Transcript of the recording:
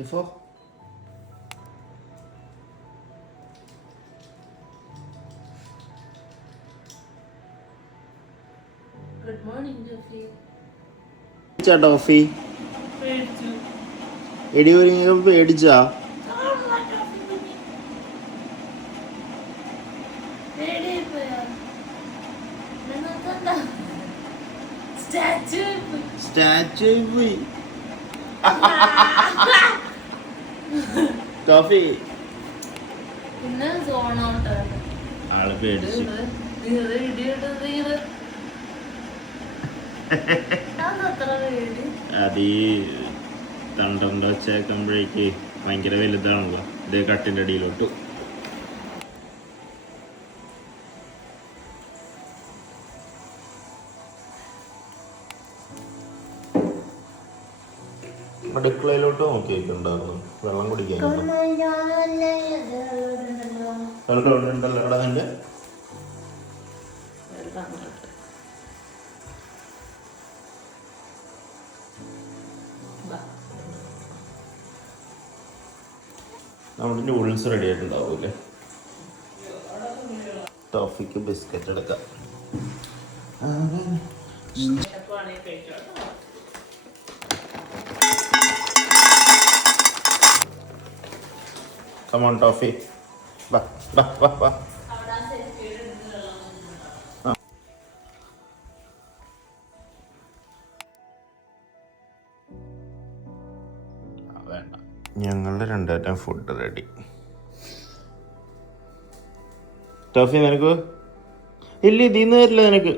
ടിഫോ good morning Jofi. Toffee പേടിച്ചു. എടി ഒരുങ്ങി പേടിച്ചാ? സ്റ്റാച്ചു പോയി. ടോഫി പിന്നെ സോൺ ഔട്ട് ആള് പേടിച്ചു. അത് ഈ തണ്ടറിന്റെ വെച്ചേക്കുമ്പോഴേക്ക് ഭയങ്കര വലുതാണല്ലോ. ഇതേ കട്ടിന്റെ അടിയിലോട്ടു. അടുക്കളയിലോട്ട് നോക്കിയിട്ടുണ്ടായിരുന്നു വെള്ളം കുടിക്കാൻ. വെള്ളം ഇവിടെ ഉണ്ടല്ലോ. ഇവിടെ നിന്റെ നമ്മുടെ നൂഡിൽസ് റെഡി ആയിട്ടുണ്ടാവൂല്ലേ? ടോഫിക്ക് ബിസ്ക്കറ്റ് എടുക്കാം. Come on, Toffee. Bah. വേണ്ട. ഞങ്ങളുടെ രണ്ടായിരം ഫുഡ് റെഡി. ടോഫി നിനക്ക് ഇല്ല, ഇതിന്ന് തരില്ല നിനക്ക്.